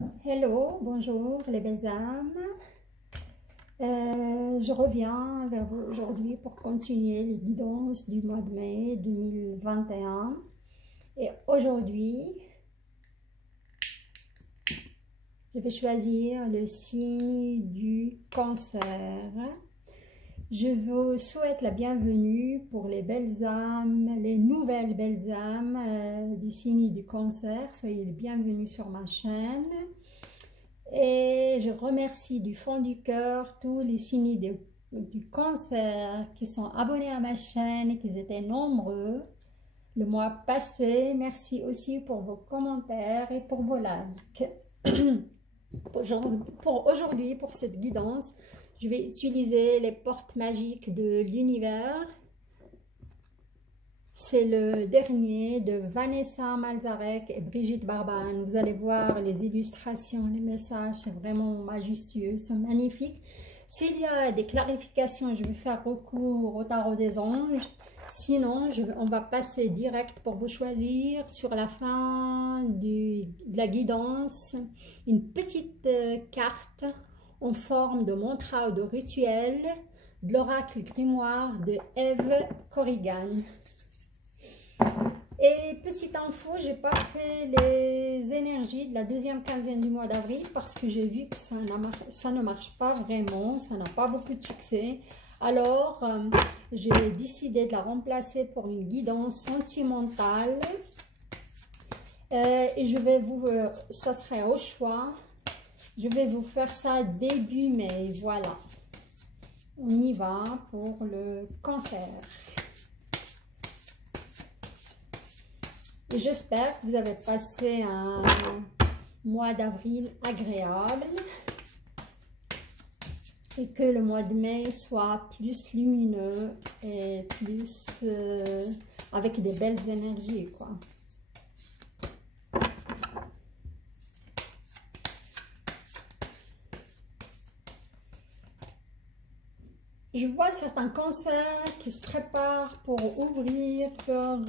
Hello, bonjour les belles âmes. Je reviens vers vous aujourd'hui pour continuer les guidances du mois de mai 2021. Et aujourd'hui, je vais choisir le signe du Cancer. Je vous souhaite la bienvenue pour les belles âmes, les nouvelles belles âmes du signe du Cancer. Soyez les bienvenus sur ma chaîne. Et je remercie du fond du cœur tous les signes du Cancer qui sont abonnés à ma chaîne et qui étaient nombreux le mois passé. Merci aussi pour vos commentaires et pour vos likes. Pour aujourd'hui, pour cette guidance, je vais utiliser les portes magiques de l'univers. C'est le dernier de Vanessa Malzarek et Brigitte Barban. Vous allez voir les illustrations, les messages, c'est vraiment majestueux, c'est magnifique. S'il y a des clarifications, je vais faire recours au tarot des anges. Sinon, on va passer direct pour vous choisir sur la fin de la guidance une petite carte en forme de mantra ou de rituel de l'oracle grimoire de Eve Corrigan. Et petite info, j'ai pas fait les énergies de la deuxième quinzaine du mois d'avril parce que j'ai vu que ça ne marche pas vraiment, ça n'a pas beaucoup de succès. Alors, j'ai décidé de la remplacer pour une guidance sentimentale. Et je vais ça serait au choix, je vais vous faire ça début mai, voilà. On y va pour le Cancer. J'espère que vous avez passé un mois d'avril agréable et que le mois de mai soit plus lumineux et plus avec des belles énergies, quoi. Je vois certains cancers qui se préparent pour ouvrir leur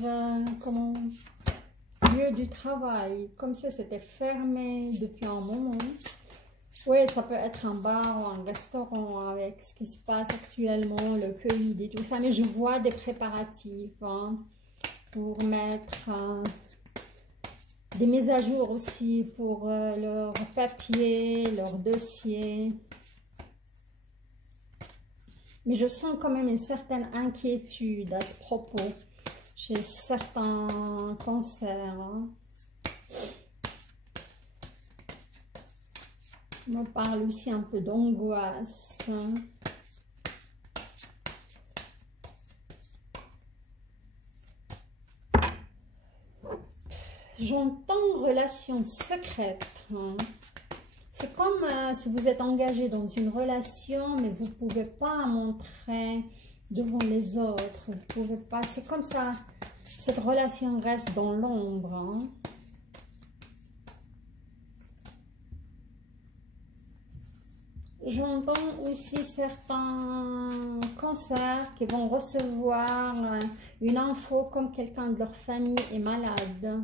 lieu du travail, comme ça c'était fermé depuis un moment. Oui, ça peut être un bar ou un restaurant avec ce qui se passe actuellement, le Covid et tout ça, mais je vois des préparatifs pour mettre des mises à jour aussi pour leurs papiers, leurs dossiers. Mais je sens quand même une certaine inquiétude à ce propos chez certains cancers. On me parle aussi un peu d'angoisse. J'entends relation secrète. C'est comme si vous êtes engagé dans une relation, mais vous ne pouvez pas montrer devant les autres. Vous pouvez pas. C'est comme ça. Cette relation reste dans l'ombre. J'entends aussi certains cancers qui vont recevoir une info comme quelqu'un de leur famille est malade.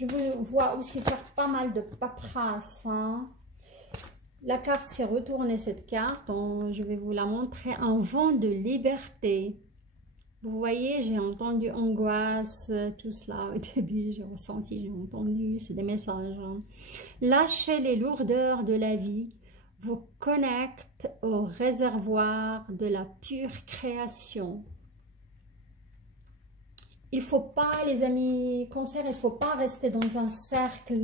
Je vous vois aussi faire pas mal de paperasse. La carte s'est retournée, cette carte. Je vais vous la montrer. Un vent de liberté. Vous voyez, j'ai entendu angoisse, tout cela au début. J'ai ressenti, j'ai entendu. C'est des messages. Lâchez les lourdeurs de la vie. Vous connecte au réservoir de la pure création. Il ne faut pas, les amis Cancer, il ne faut pas rester dans un cercle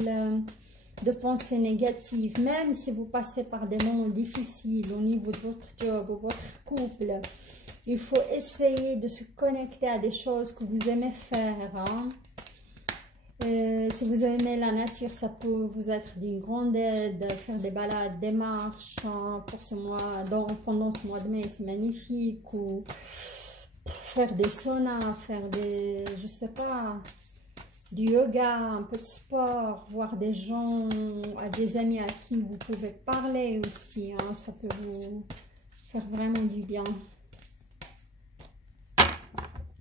de pensées négatives. Même si vous passez par des moments difficiles au niveau de votre job ou votre couple, il faut essayer de se connecter à des choses que vous aimez faire. Si vous aimez la nature, ça peut vous être d'une grande aide. Faire des balades, des marches pour ce mois, pendant ce mois de mai, c'est magnifique. Ou faire des saunas, faire des, je sais pas, du yoga, un peu de sport, voir des gens, des amis à qui vous pouvez parler aussi, hein, ça peut vous faire vraiment du bien.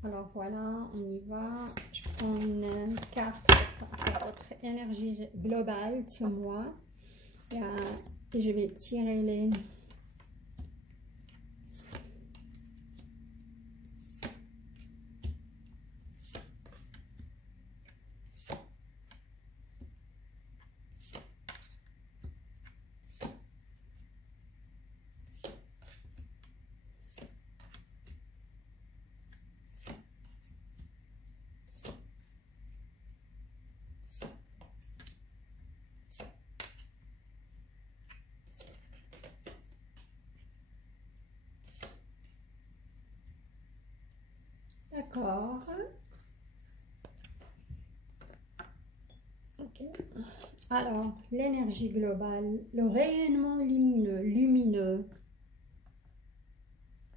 Alors voilà, on y va. Je prends une carte pour votre énergie globale de ce mois et je vais tirer les... D'accord. Ok. Alors, l'énergie globale, le rayonnement lumineux,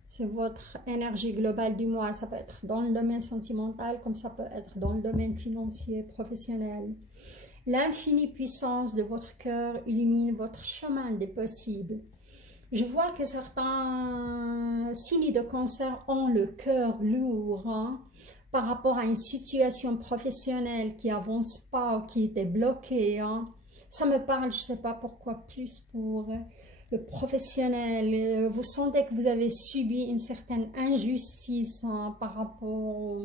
c'est votre énergie globale du mois. Ça peut être dans le domaine sentimental, comme ça peut être dans le domaine financier, professionnel. L'infinie puissance de votre cœur illumine votre chemin des possibles. Je vois que certains signes de cancer ont le cœur lourd, hein, par rapport à une situation professionnelle qui avance pas ou qui était bloquée. Hein. Ça me parle, je sais pas pourquoi, plus pour le professionnel. Vous sentez que vous avez subi une certaine injustice, hein, par rapport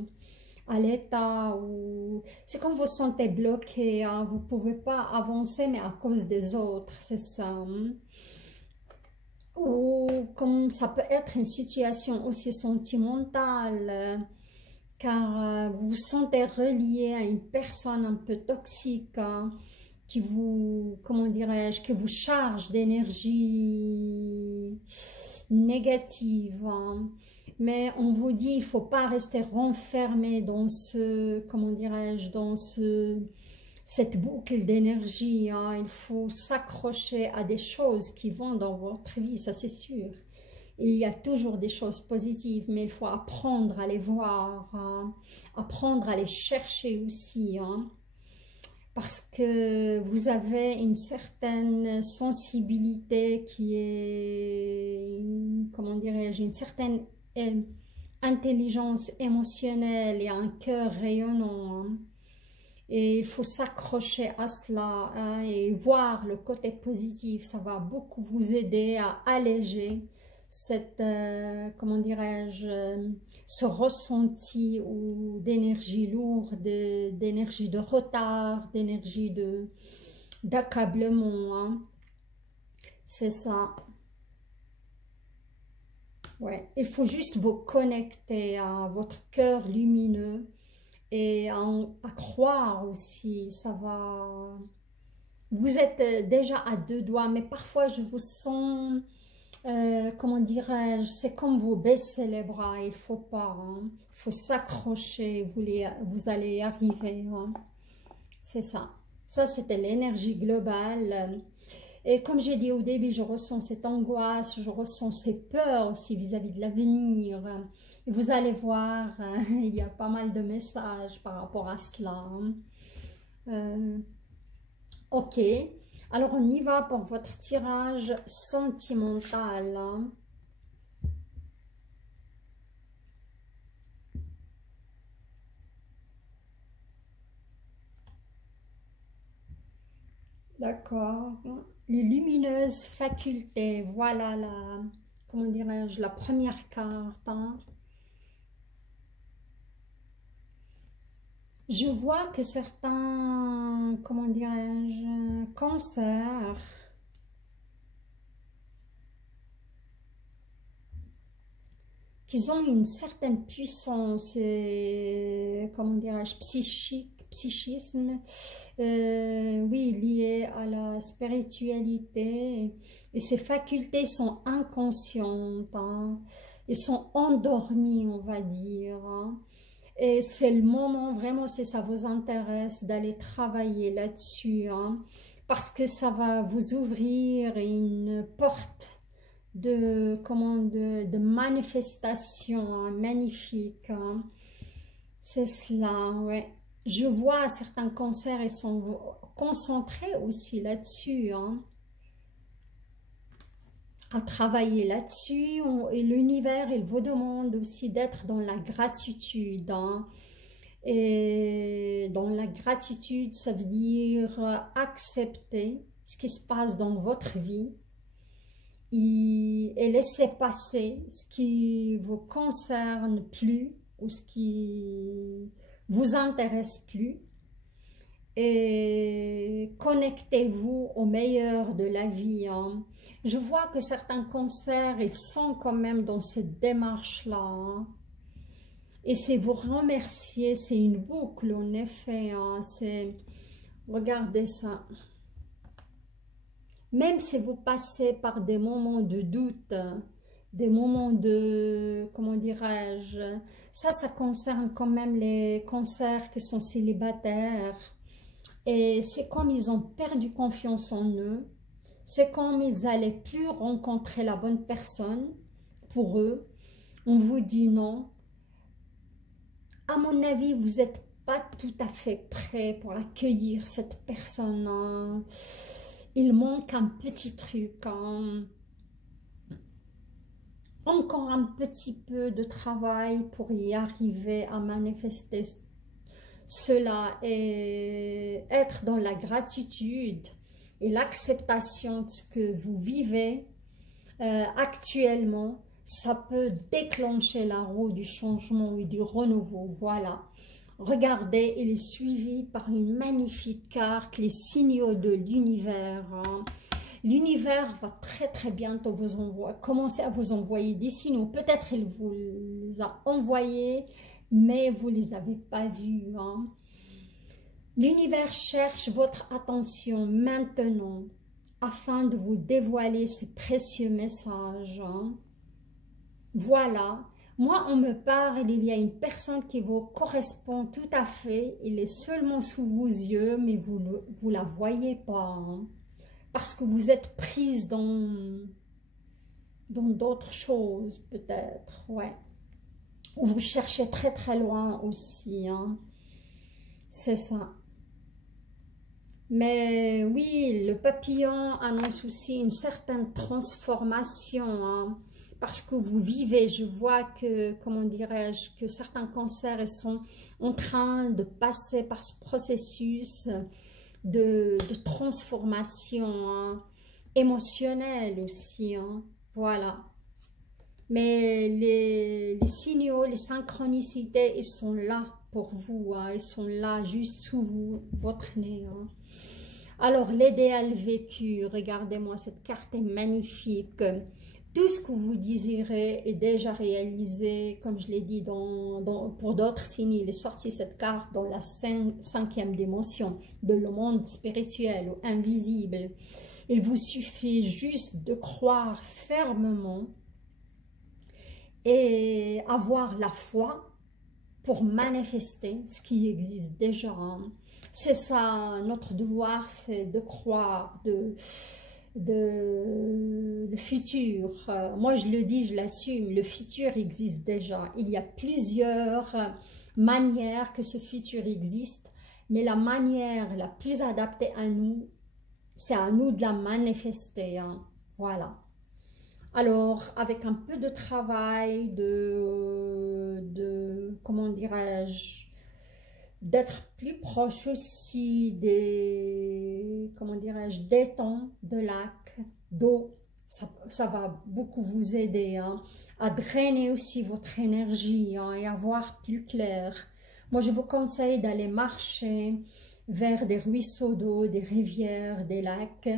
à l'état, ou c'est comme vous sentez bloqué, hein, vous pouvez pas avancer mais à cause des autres, c'est ça. Hein. Ou comme ça peut être une situation aussi sentimentale, car vous vous sentez relié à une personne un peu toxique, hein, qui vous, comment dirais-je, que vous charge d'énergie négative. Hein. Mais on vous dit, il ne faut pas rester renfermé dans ce, comment dirais-je, dans cette boucle d'énergie. Hein. Il faut s'accrocher à des choses qui vont dans votre vie, ça c'est sûr. Il y a toujours des choses positives, mais il faut apprendre à les voir, hein, apprendre à les chercher aussi, hein, parce que vous avez une certaine sensibilité qui est, comment dirais-je, une certaine intelligence émotionnelle et un cœur rayonnant. Hein. Et il faut s'accrocher à cela, hein, et voir le côté positif. Ça va beaucoup vous aider à alléger cette, comment dirais-je, ce ressenti ou d'énergie lourde, d'énergie de retard, d'énergie d'accablement. Hein. C'est ça. Ouais. Il faut juste vous connecter à votre cœur lumineux et à croire aussi. Ça va. Vous êtes déjà à deux doigts, mais parfois je vous sens... comment dirais-je, c'est comme vous baissez les bras, il ne faut pas, hein. Il faut s'accrocher, vous allez y arriver. Hein. C'est ça. Ça, c'était l'énergie globale. Et comme j'ai dit au début, je ressens cette angoisse, je ressens ces peurs aussi vis-à-vis de l'avenir. Et vous allez voir, il y a pas mal de messages par rapport à cela. Ok. Alors, on y va pour votre tirage sentimental. D'accord. Les lumineuses facultés. Voilà comment dirais-je, la première carte. Hein. Je vois que certains, comment dirais-je, cancers, qu'ils ont une certaine puissance, comment dirais-je, psychisme, oui, lié à la spiritualité. Et ces facultés sont inconscientes, hein, et sont endormies, on va dire. Hein. Et c'est le moment, vraiment, si ça vous intéresse, d'aller travailler là-dessus, hein, parce que ça va vous ouvrir une porte de manifestation, hein, magnifique. Hein. C'est cela, ouais. je vois certains cancers, ils sont concentrés aussi là-dessus, hein, à travailler là-dessus. Et l'univers, il vous demande aussi d'être dans la gratitude, hein. Et dans la gratitude, ça veut dire accepter ce qui se passe dans votre vie et laisser passer ce qui vous concerne plus ou ce qui vous intéresse plus, et connectez-vous au meilleur de la vie, hein. Je vois que certains cancers, ils sont quand même dans cette démarche-là, hein. Et c'est vous remercier, c'est une boucle en effet, hein. Regardez ça. Même si vous passez par des moments de doute, des moments de, comment dirais-je, ça concerne quand même les cancers qui sont célibataires. Et c'est comme ils ont perdu confiance en eux, c'est comme ils n'allaient plus rencontrer la bonne personne pour eux. On vous dit non. À mon avis, vous n'êtes pas tout à fait prêt pour accueillir cette personne, hein. Il manque un petit truc, hein. Encore un petit peu de travail pour y arriver à manifester cela et être dans la gratitude et l'acceptation de ce que vous vivez actuellement. Ça peut déclencher la roue du changement et du renouveau. Voilà. Regardez, il est suivi par une magnifique carte, les signaux de l'univers, hein. L'univers va très bientôt commencer à vous envoyer des signaux. Peut-être il vous les a envoyés, mais vous ne les avez pas vus, hein. L'univers cherche votre attention maintenant afin de vous dévoiler ces précieux messages, hein. Voilà. Moi, on me parle, il y a une personne qui vous correspond tout à fait. Il est seulement sous vos yeux, mais vous ne la voyez pas, hein, parce que vous êtes prise dans d'autres choses, peut-être, ouais. Ou vous cherchez très loin aussi, hein. C'est ça. Mais oui, le papillon annonce aussi une certaine transformation, hein, parce que vous vivez, je vois que, comment dirais-je, que certains cancers ils sont en train de passer par ce processus de transformation, hein, émotionnelle aussi, hein, voilà. Mais les signaux, les synchronicités, ils sont là pour vous, hein, ils sont là juste sous votre nez, hein. Alors, l'idéal vécu, regardez-moi, cette carte est magnifique. Tout ce que vous désirez est déjà réalisé, comme je l'ai dit pour d'autres signes. Il est sorti cette carte dans la cinquième dimension de le monde spirituel ou invisible. Il vous suffit juste de croire fermement et avoir la foi pour manifester ce qui existe déjà. C'est ça, notre devoir, c'est de croire, le futur. Moi, je le dis, je l'assume, le futur existe déjà. Il y a plusieurs manières que ce futur existe, mais la manière la plus adaptée à nous, c'est à nous de la manifester, hein. Voilà. Alors, avec un peu de travail, comment dirais-je, d'être plus proche aussi comment dirais-je, d'étangs, de lacs, d'eau, ça va beaucoup vous aider, hein, à drainer aussi votre énergie, hein, et à voir plus clair. Moi, je vous conseille d'aller marcher vers des ruisseaux d'eau, des rivières, des lacs.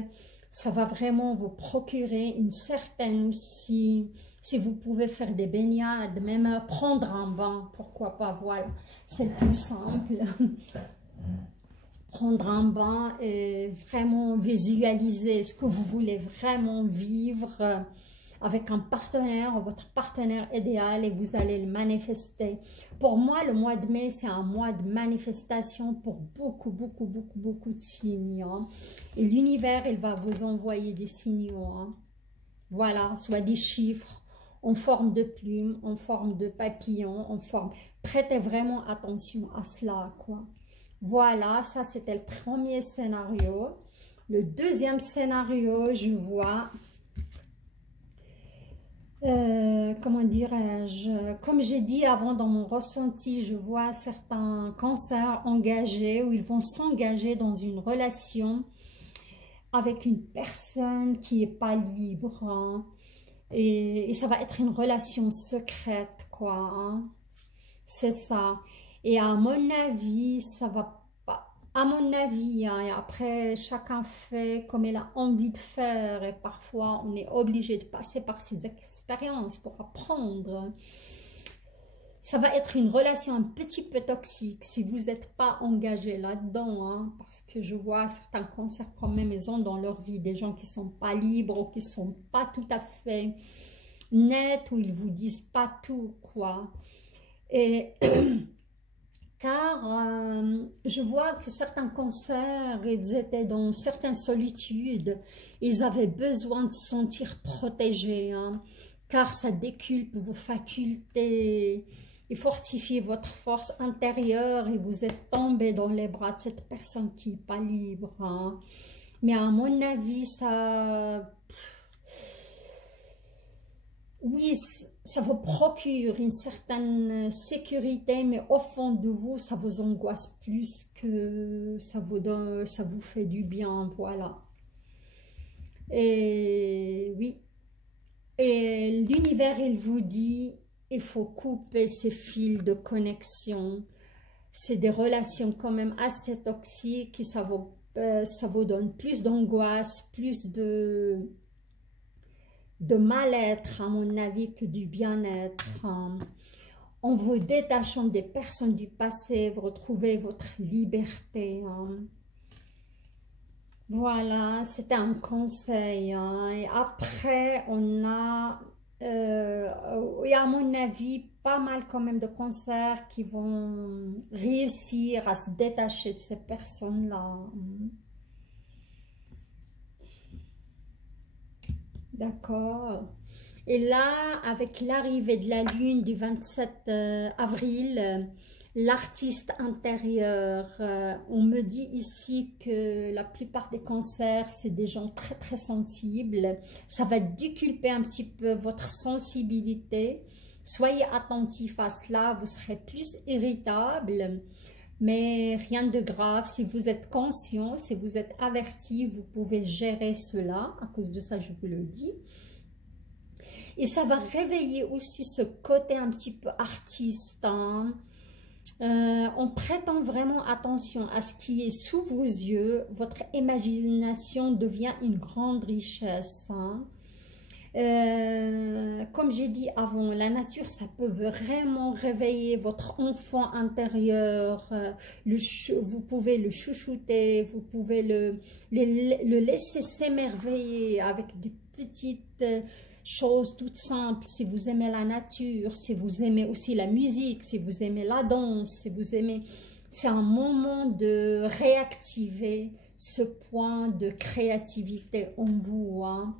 Ça va vraiment vous procurer une certaine aussi, si vous pouvez faire des baignades, même prendre un bain, pourquoi pas, voilà, c'est le plus simple. Prendre un bain et vraiment visualiser ce que vous voulez vraiment vivre avec un partenaire ou votre partenaire idéal, et vous allez le manifester. Pour moi, le mois de mai, c'est un mois de manifestation pour beaucoup de signes, hein. Et l'univers, il va vous envoyer des signaux, hein. Voilà, soit des chiffres en forme de plumes, en forme de papillon, en forme. Prêtez vraiment attention à cela, quoi. Voilà, ça c'était le premier scénario. Le deuxième scénario, je vois, comment dirais-je, comme j'ai dit avant dans mon ressenti, je vois certains cancers engagés où ils vont s'engager dans une relation avec une personne qui n'est pas libre, hein. Et ça va être une relation secrète, quoi, hein. C'est ça. Et à mon avis, ça va pas. À mon avis, hein, et après, chacun fait comme il a envie de faire. Et parfois, on est obligé de passer par ces expériences pour apprendre. Ça va être une relation un petit peu toxique si vous n'êtes pas engagé là-dedans, hein, parce que je vois certains cancers quand même, ils ont dans leur vie des gens qui ne sont pas libres ou qui ne sont pas tout à fait nets, ou ils ne vous disent pas tout, quoi. Et car je vois que certains cancers, ils étaient dans certaines solitudes, ils avaient besoin de se sentir protégés, hein, car ça décuple vos facultés et fortifie votre force intérieure, et vous êtes tombé dans les bras de cette personne qui n'est pas libre, hein. Mais à mon avis, ça... Oui, ça vous procure une certaine sécurité, mais au fond de vous, ça vous angoisse plus que ça vous donne, ça vous fait du bien, voilà. Et oui, et l'univers, il vous dit, il faut couper ces fils de connexion. C'est des relations quand même assez toxiques et ça vous donne plus d'angoisse, plus de mal-être, à mon avis, que du bien-être. En vous détachant des personnes du passé, vous retrouvez votre liberté. Voilà, c'était un conseil. Et après, on a, et à mon avis, pas mal quand même de cancers qui vont réussir à se détacher de ces personnes-là. D'accord. Et là, avec l'arrivée de la lune du 27 avril, l'artiste intérieur, on me dit ici que la plupart des cancers, c'est des gens très très sensibles. Ça va déculper un petit peu votre sensibilité. Soyez attentif à cela, vous serez plus irritable. Mais rien de grave, si vous êtes conscient, si vous êtes averti, vous pouvez gérer cela. À cause de ça, je vous le dis. Et ça va réveiller aussi ce côté un petit peu artiste, hein. En prêtant vraiment attention à ce qui est sous vos yeux, votre imagination devient une grande richesse, hein. Comme j'ai dit avant, la nature, ça peut vraiment réveiller votre enfant intérieur. Vous pouvez le chouchouter, vous pouvez le laisser s'émerveiller avec des petites choses toutes simples. Si vous aimez la nature, si vous aimez aussi la musique, si vous aimez la danse, si vous aimez... C'est un moment de réactiver ce point de créativité en vous, hein.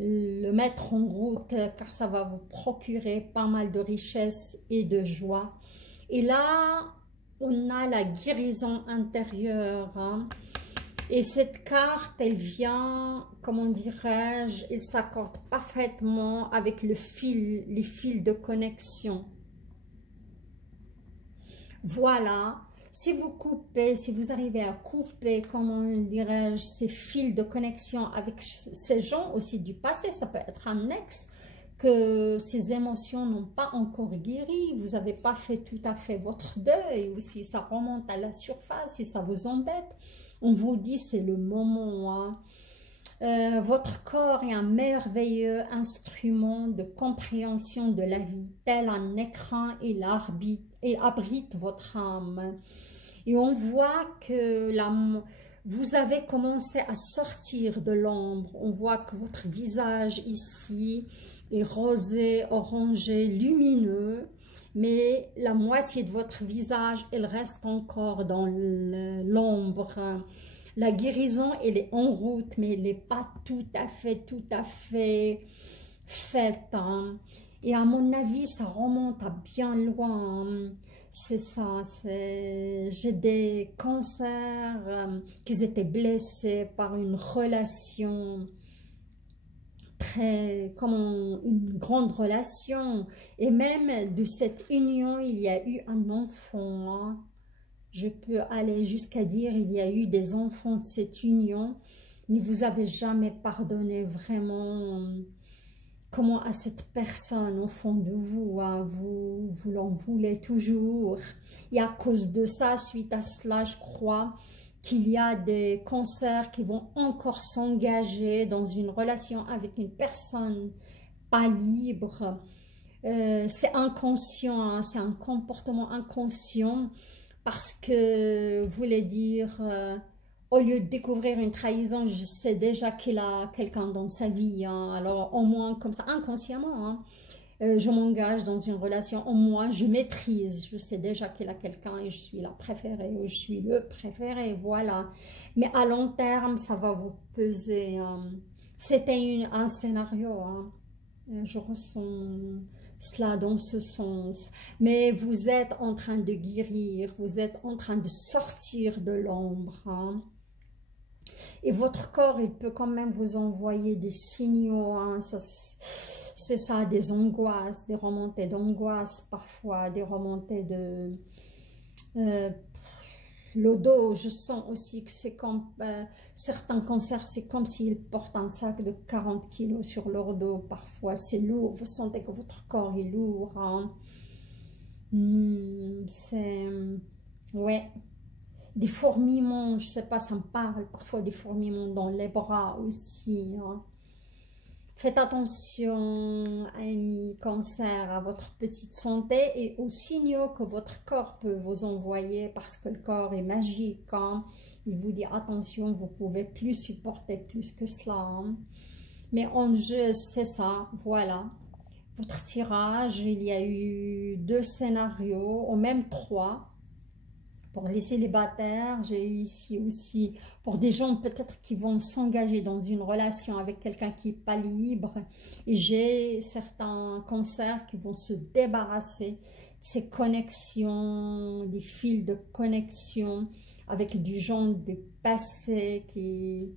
Le mettre en route, car ça va vous procurer pas mal de richesse et de joie. Et là, on a la guérison intérieure, hein. Et cette carte, elle vient, comment dirais-je, elle s'accorde parfaitement avec les fils de connexion. Voilà. Si vous coupez, si vous arrivez à couper, comment dirais-je, ces fils de connexion avec ces gens aussi du passé, ça peut être un ex, que ces émotions n'ont pas encore guéri, vous n'avez pas fait tout à fait votre deuil, ou si ça remonte à la surface, si ça vous embête, on vous dit c'est le moment, hein. Votre corps est un merveilleux instrument de compréhension de la vie, tel un écran, il abrite votre âme. Et on voit que vous avez commencé à sortir de l'ombre. On voit que votre visage ici est rosé, orangé, lumineux, mais la moitié de votre visage, elle reste encore dans l'ombre. La guérison, elle est en route, mais elle n'est pas tout à fait faite, hein. Et à mon avis, ça remonte à bien loin. C'est ça, j'ai des cancers qui étaient blessés par une relation très, comme une grande relation. Et même de cette union, il y a eu un enfant. Hein. Je peux aller jusqu'à dire il y a eu des enfants de cette union, mais vous avez jamais pardonné vraiment. Comment à cette personne au fond de vous, hein, vous l'en voulez toujours. Et à cause de ça, suite à cela, je crois qu'il y a des cancers qui vont encore s'engager dans une relation avec une personne pas libre. C'est inconscient, hein, c'est un comportement inconscient parce que voulait dire... au lieu de découvrir une trahison, je sais déjà qu'il a quelqu'un dans sa vie. Hein. Alors, au moins, comme ça, inconsciemment, hein, je m'engage dans une relation. Au moins, je maîtrise. Je sais déjà qu'il a quelqu'un et je suis la préférée ou je suis le préféré. Voilà. Mais à long terme, ça va vous peser. C'était un scénario. Hein. Je ressens cela dans ce sens. Mais vous êtes en train de guérir. Vous êtes en train de sortir de l'ombre. Hein. Et votre corps, il peut quand même vous envoyer des signaux, hein, c'est ça, des angoisses, des remontées d'angoisse parfois, des remontées de... le dos, je sens aussi que c'est comme... certains cancers, c'est comme s'ils portent un sac de 40 kilos sur leur dos, parfois c'est lourd, vous sentez que votre corps est lourd. Hein. C'est... ouais. Des fourmillements, je ne sais pas, ça me parle parfois des fourmillements dans les bras aussi. Hein. Faites attention, amis cancer, à votre petite santé et aux signaux que votre corps peut vous envoyer parce que le corps est magique. Hein. Il vous dit attention, vous ne pouvez plus supporter plus que cela. Hein. Mais en jeu, c'est ça, voilà. Votre tirage, il y a eu 2 scénarios, ou même 3. Pour les célibataires, j'ai eu ici aussi, pour des gens peut-être qui vont s'engager dans une relation avec quelqu'un qui n'est pas libre. Et j'ai certains cancers qui vont se débarrasser de ces connexions, des fils de connexion avec du genre du passé qui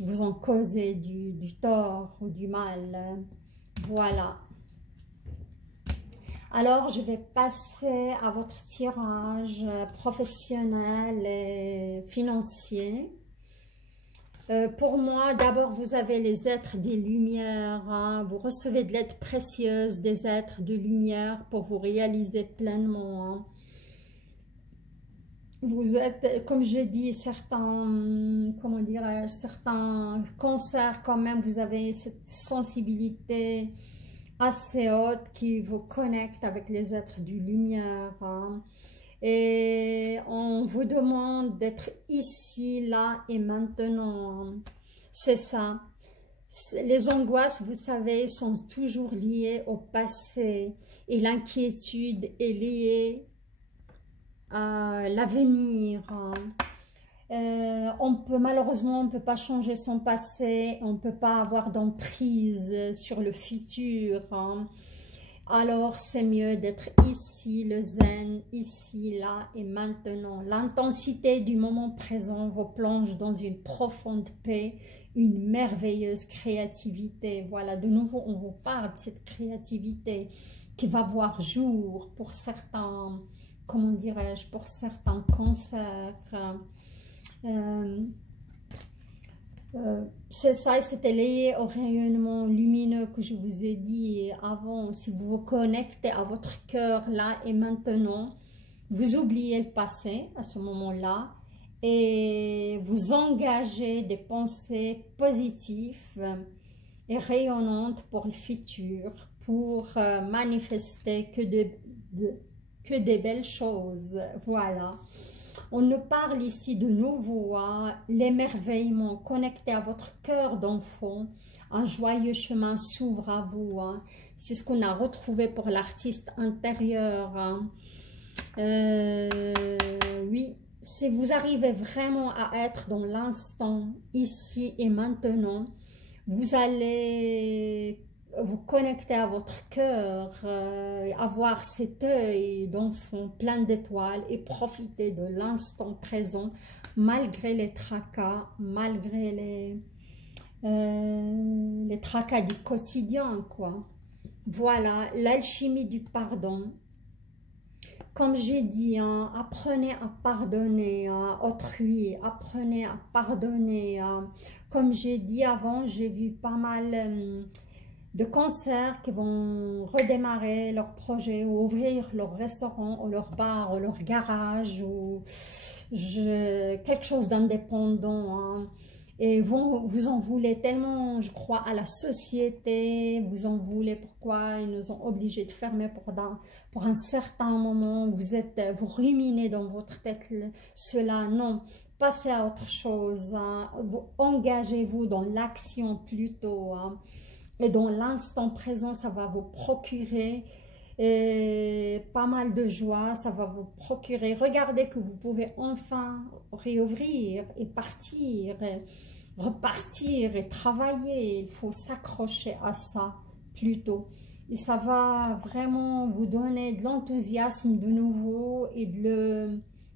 vous ont causé du tort ou du mal. Voilà. Alors, je vais passer à votre tirage professionnel et financier. Pour moi, d'abord, vous avez les êtres des lumières. Hein. Vous recevez de l'aide précieuse des êtres de lumière pour vous réaliser pleinement. Hein. Vous êtes, comme je dis, certains, comment dirais-je, certains cancers quand même, vous avez cette sensibilité assez haute qui vous connecte avec les êtres du lumière. Hein. Et on vous demande d'être ici, là et maintenant. C'est ça. Les angoisses, vous savez, sont toujours liées au passé. Et l'inquiétude est liée à l'avenir. Hein. Malheureusement, on ne peut pas changer son passé, on ne peut pas avoir d'emprise sur le futur. Hein. Alors, c'est mieux d'être ici, le zen, ici, là et maintenant. L'intensité du moment présent vous plonge dans une profonde paix, une merveilleuse créativité. Voilà, de nouveau, on vous parle de cette créativité qui va voir jour pour certains, comment dirais-je, pour certains cancers. C'est ça, c'était lié au rayonnement lumineux que je vous ai dit avant. Si vous vous connectez à votre cœur là et maintenant, vous oubliez le passé à ce moment-là et vous engagez des pensées positives et rayonnantes pour le futur, pour manifester que des belles choses. Voilà. On nous parle ici de nouveau, hein, l'émerveillement connecté à votre cœur d'enfant. Un joyeux chemin s'ouvre à vous. Hein. C'est ce qu'on a retrouvé pour l'artiste intérieur. Hein. Oui, si vous arrivez vraiment à être dans l'instant, ici et maintenant, vous allez vous connecter à votre cœur, avoir cet œil d'enfant plein d'étoiles et profiter de l'instant présent malgré les tracas, malgré les tracas du quotidien, quoi. Voilà, l'alchimie du pardon. Comme j'ai dit, hein, apprenez à pardonner autrui, apprenez à pardonner. Comme j'ai dit avant, j'ai vu pas mal de concerts qui vont redémarrer leur projet ou ouvrir leur restaurant ou leur bar ou leur garage ou quelque chose d'indépendant, hein. Et vous en voulez tellement, je crois, à la société, vous en voulez pourquoi ils nous ont obligés de fermer pour un certain moment, vous ruminez dans votre tête cela, non, passez à autre chose, hein. Engagez-vous dans l'action plutôt, hein. Et dans l'instant présent, ça va vous procurer pas mal de joie, ça va vous procurer. Regardez que vous pouvez enfin réouvrir et partir, et repartir et travailler. Il faut s'accrocher à ça plutôt. Et ça va vraiment vous donner de l'enthousiasme de nouveau et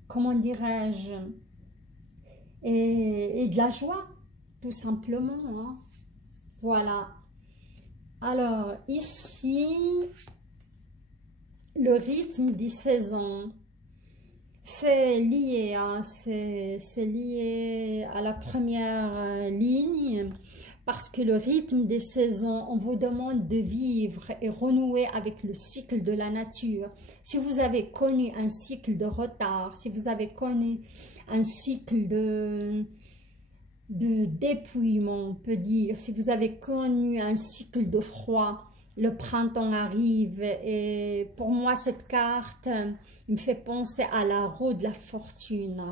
comment dirais-je, et de la joie, tout simplement, hein. Voilà. Alors, ici, le rythme des saisons, c'est lié, hein, c'est lié à la première ligne, parce que le rythme des saisons, on vous demande de vivre et renouer avec le cycle de la nature. Si vous avez connu un cycle de retard, si vous avez connu un cycle de dépouillement, on peut dire, si vous avez connu un cycle de froid, le printemps arrive et pour moi cette carte me fait penser à la roue de la fortune.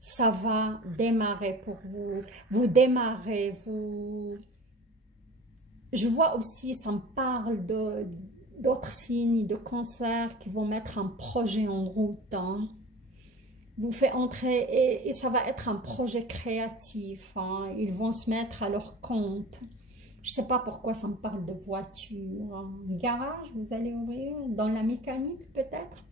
Ça va démarrer pour vous, vous démarrez, je vois aussi, ça me parle d'autres signes de cancer qui vont mettre un projet en route, hein. Vous fait entrer et ça va être un projet créatif, hein. Ils vont se mettre à leur compte. Je ne sais pas pourquoi ça me parle de voiture. Un garage, vous allez ouvrir dans la mécanique peut-être.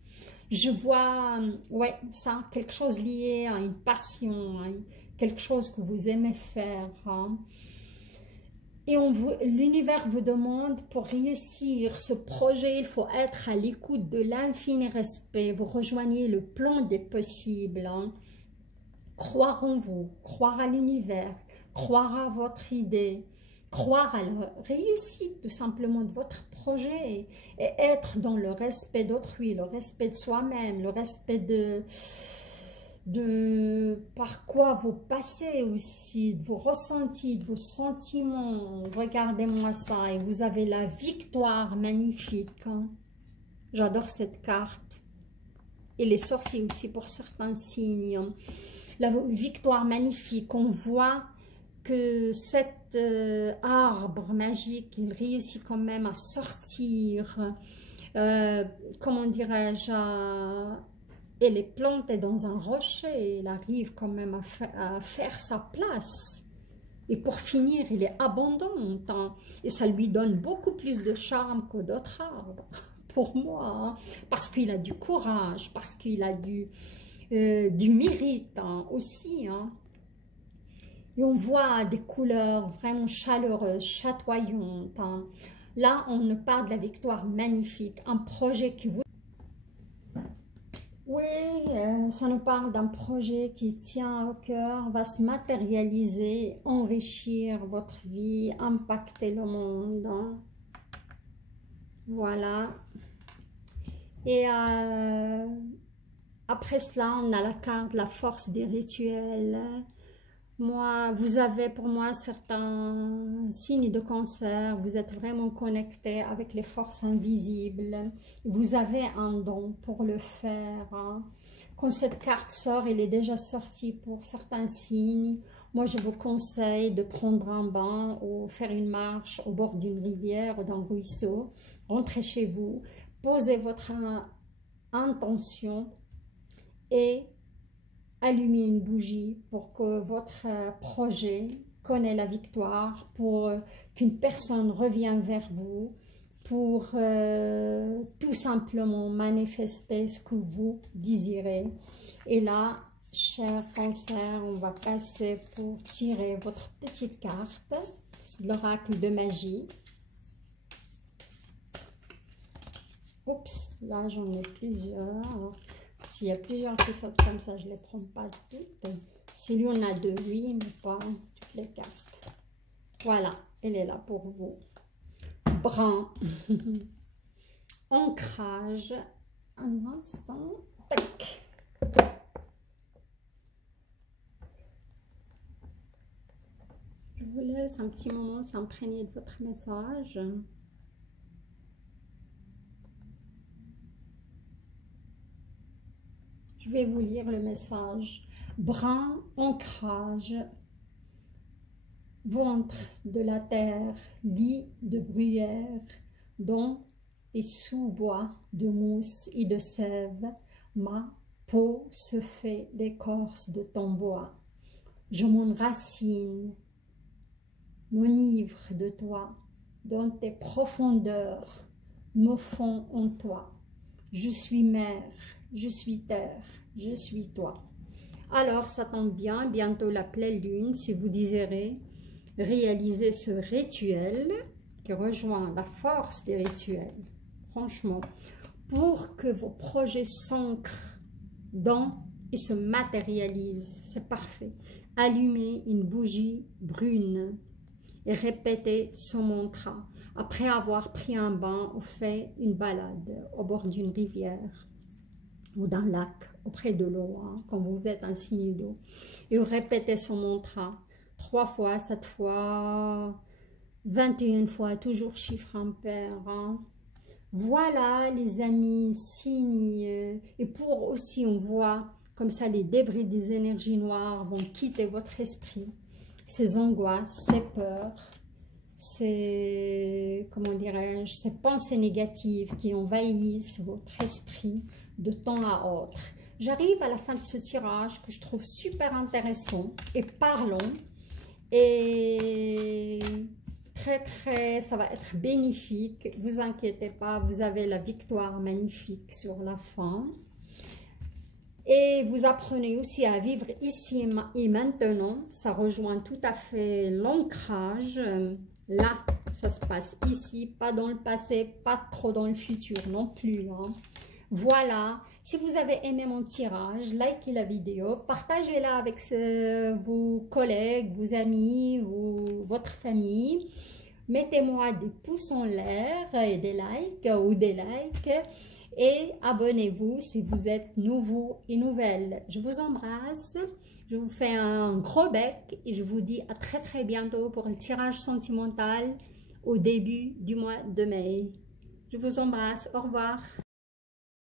Je vois, ouais, ça, quelque chose lié à une passion, hein, quelque chose que vous aimez faire, hein. Et l'univers vous demande, pour réussir ce projet, il faut être à l'écoute de l'infini respect. Vous rejoignez le plan des possibles, hein. Croire en vous, croire à l'univers, croire à votre idée, croire à la réussite tout simplement de votre projet et être dans le respect d'autrui, le respect de soi-même, le respect de par quoi vous passez aussi, de vos ressentis, de vos sentiments. Regardez-moi ça et vous avez la victoire magnifique, hein. J'adore cette carte. Elle est sortie aussi pour certains signes. La victoire magnifique, on voit que cet arbre magique, il réussit quand même à sortir, comment dirais-je, elle est plantée dans un rocher, il arrive quand même à faire sa place. Et pour finir, il est abondant, hein, et ça lui donne beaucoup plus de charme que d'autres arbres, pour moi, hein, parce qu'il a du courage, parce qu'il a du mérite, hein, aussi, hein. Et on voit des couleurs vraiment chaleureuses, chatoyantes, hein. Là, on nous parle de la victoire magnifique, un projet qui vous... Oui, ça nous parle d'un projet qui tient au cœur, va se matérialiser, enrichir votre vie, impacter le monde, hein. Voilà. Et après cela, on a la carte, la force des rituels. Moi, vous avez pour moi certains signes de cancer, vous êtes vraiment connecté avec les forces invisibles, vous avez un don pour le faire, hein. Quand cette carte sort, elle est déjà sortie pour certains signes. Moi, je vous conseille de prendre un bain ou faire une marche au bord d'une rivière ou d'un ruisseau, rentrez chez vous, posez votre intention et allumez une bougie pour que votre projet connaisse la victoire, pour qu'une personne revient vers vous pour tout simplement manifester ce que vous désirez. Et là, cher Cancer, on va passer pour tirer votre petite carte de l'oracle de magie. Oups, là j'en ai plusieurs. S'il y a plusieurs qui sortent comme ça, je ne les prends pas toutes. Si lui, on a deux, oui, mais pas toutes les cartes. Voilà, elle est là pour vous. Brun. Ancrage. Un instant. Tac. Je vous laisse un petit moment s'imprégner de votre message. Je vais vous lire le message. Brun, ancrage, ventre de la terre, lit de bruyère, dont et sous-bois de mousse et de sève, ma peau se fait l'écorce de ton bois. Je m'enracine, m'enivre de toi, dans tes profondeurs me fond en toi. Je suis mer, je suis terre, je suis toi. Alors, ça tombe bien, bientôt la pleine lune, si vous désirez réaliser ce rituel qui rejoint la force des rituels, franchement, pour que vos projets s'ancrent dans et se matérialisent. C'est parfait. Allumez une bougie brune et répétez son mantra après avoir pris un bain ou fait une balade au bord d'une rivière ou d'un lac, auprès de l'eau, hein, quand vous êtes un signe d'eau. Et vous répétez son mantra 3 fois, 7 fois, 21 fois, toujours chiffre impair. Hein. Voilà les amis, signes. Et pour aussi, on voit comme ça les débris des énergies noires vont quitter votre esprit. Ces angoisses, ces peurs, ces, comment dirais-je, ces pensées négatives qui envahissent votre esprit de temps à autre. J'arrive à la fin de ce tirage que je trouve super intéressant et parlant et ça va être bénéfique. Vous inquiétez pas, vous avez la victoire magnifique sur la fin. Et vous apprenez aussi à vivre ici et maintenant. Ça rejoint tout à fait l'ancrage. Là, ça se passe ici, pas dans le passé, pas trop dans le futur non plus. Hein. Voilà. Si vous avez aimé mon tirage, likez la vidéo, partagez-la avec vos collègues, vos amis ou votre famille. Mettez-moi des pouces en l'air et des likes ou des likes. Et abonnez-vous si vous êtes nouveau et nouvelle. Je vous embrasse, je vous fais un gros bec et je vous dis à très bientôt pour un tirage sentimental au début du mois de mai. Je vous embrasse, au revoir.